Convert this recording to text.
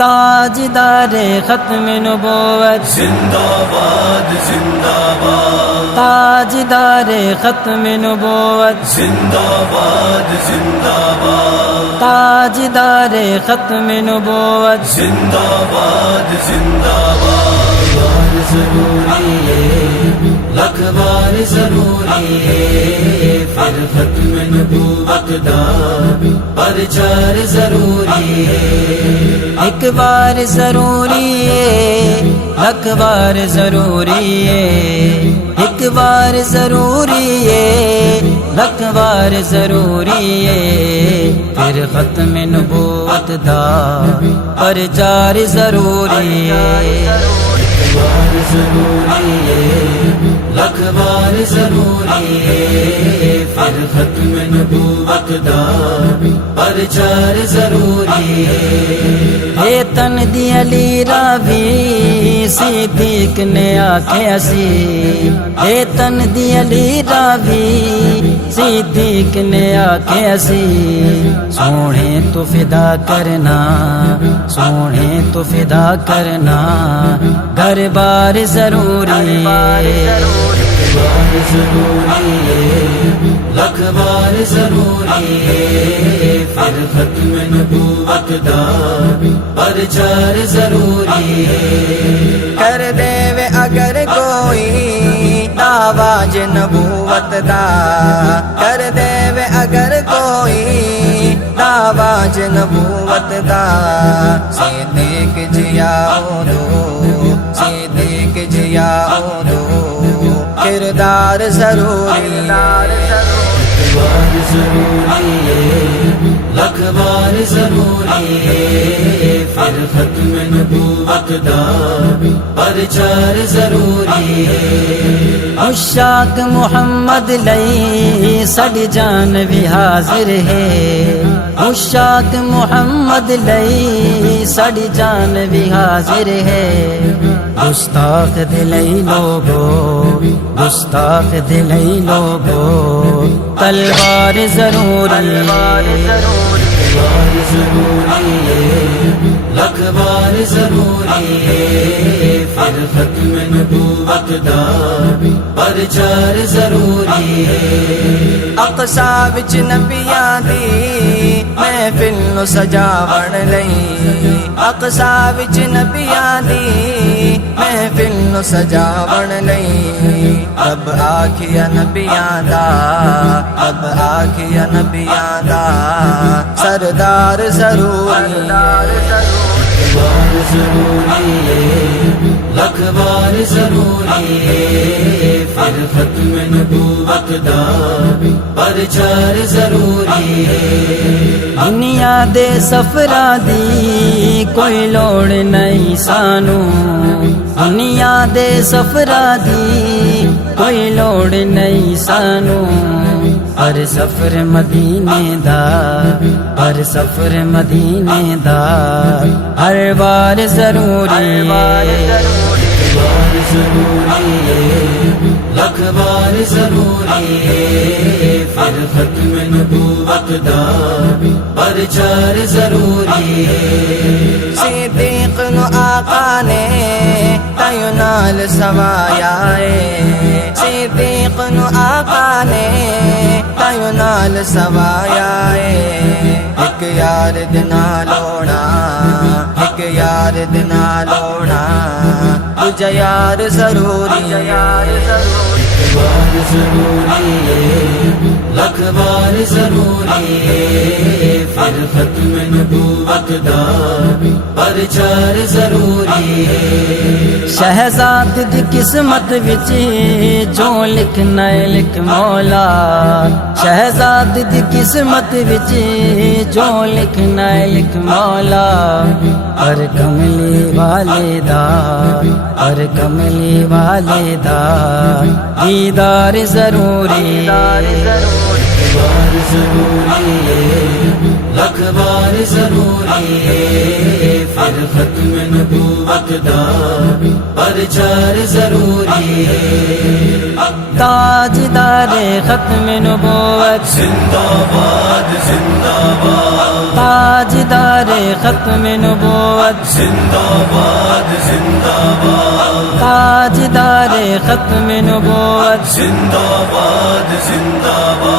تاجدار ختم نبوت زندہ باد زندہ باد، تاجدار ختم نبوت زندہ باد زندہ باد، تاجدار ختم نبوت زندہ باد زندہ باد۔ بار ضروری ہے، لکھ بار ضروری ہے، پھر ختم نبوت دا پرچار ضروری ہے۔ ایک بار ضروری ہے، لکھ بار ضروری ہے، ایک بار ضروری ہے، لکھ بار ضروری ہے، پھر ختم نبوت دا پرچار ضروری ہے۔ بار ضروری ہے، لکھ بار ضروری ہے، پھر ختم نبوت دا پرچار ضروری ہے۔ اے تن دی علی راوی صدیق نے آکھیا سی، اے تن دی علی راوی صدیق نے آکھیا سی، سونے تو فدا کرنا، سونے تو فدا کرنا، گھر بار ضروری ہے۔ بار ضروری ہے، لکھ بار ضروری ہے، پھر ختم نبوت دا پرچار ضروری ہے۔ کر دے وے اگر کوئی دعویٰ نبوت دا، کر دے وے اگر کوئی دعویٰ نبوت دا، صدیق جیا دو، صدیق جیا دو، کردار ضروری ہے۔ بار ضروری ہے، لکھ بار ضروری ہے، پھر ختم نبوت دا پرچار ضروری ہے۔ عشاق محمد لئی سڑ جان بھی حاضر ہے، عشاق محمد لئی سڑ جان بھی حاضر ہے، گستاخ دلئی لوگو، گستاخ دلئی لوگو، تلوار ضروری ہے۔ بار ضروری ہے، لکھ بار ضروری ہے، پھر ختم نبوت دا پرچار ضروری ہے۔ اقصا وچ نبیاں دی محفل نو سجاون لئی، اقصا وچ نبیاں دی محفل نو سجاون لئی، اب آکھیا نبیاں دا، اب آکھیا نبیاں دا، سردار ضروری ہے۔ بار ضروری ہے، لکھ بار ضروری ہے، پھر ختم نبوت دا پرچار ضروری ہے۔ دنیا دے سفرا دی کوئی لوڑ نہیں سانو، دنیا دے سفرا دی کوئی لوڑ نہیں سانو، ہر سفر مدینے دا، ہر سفر مدینے دا، ہر بار ضروری ہے۔ بار ضروری ہے، لکھ بار ضروری ہے، پھر ختم نبوت دا پرچار ضروری ہے۔ صدیق نو آقا نے تیو نال سوایا ہے، صدیق نو آقا نے تیو نال سوایا ہے، ایک یار دنا لونا، ایک یار دنا لونا، تجھے یار ضروری ہے۔ بار ضروری ہے، لکھ بار ضروری ہے، پھر ختم نبوت دا پرچار ضروری ہے۔ شہزاد دی قسمت وچ جو لکھنا ہے لکھ مولا، شہزاد دی قسمت وچ جو لکھنا ہے لکھ مولا، ہر کملی والے دا، ہر کملی والے دا، دیدار ضروری ہے۔ بار ضروری ہے، لکھ بار ضروری ہے، پھر پھر ختم نبوت دا پرچار ضروری ہے تاجدار ختم نبوت زندہ باد زندہ باد تاجدار ختم نبوت زندہ باد زندہ باد تاجدار ختم نبوت زندہ باد زندہ باد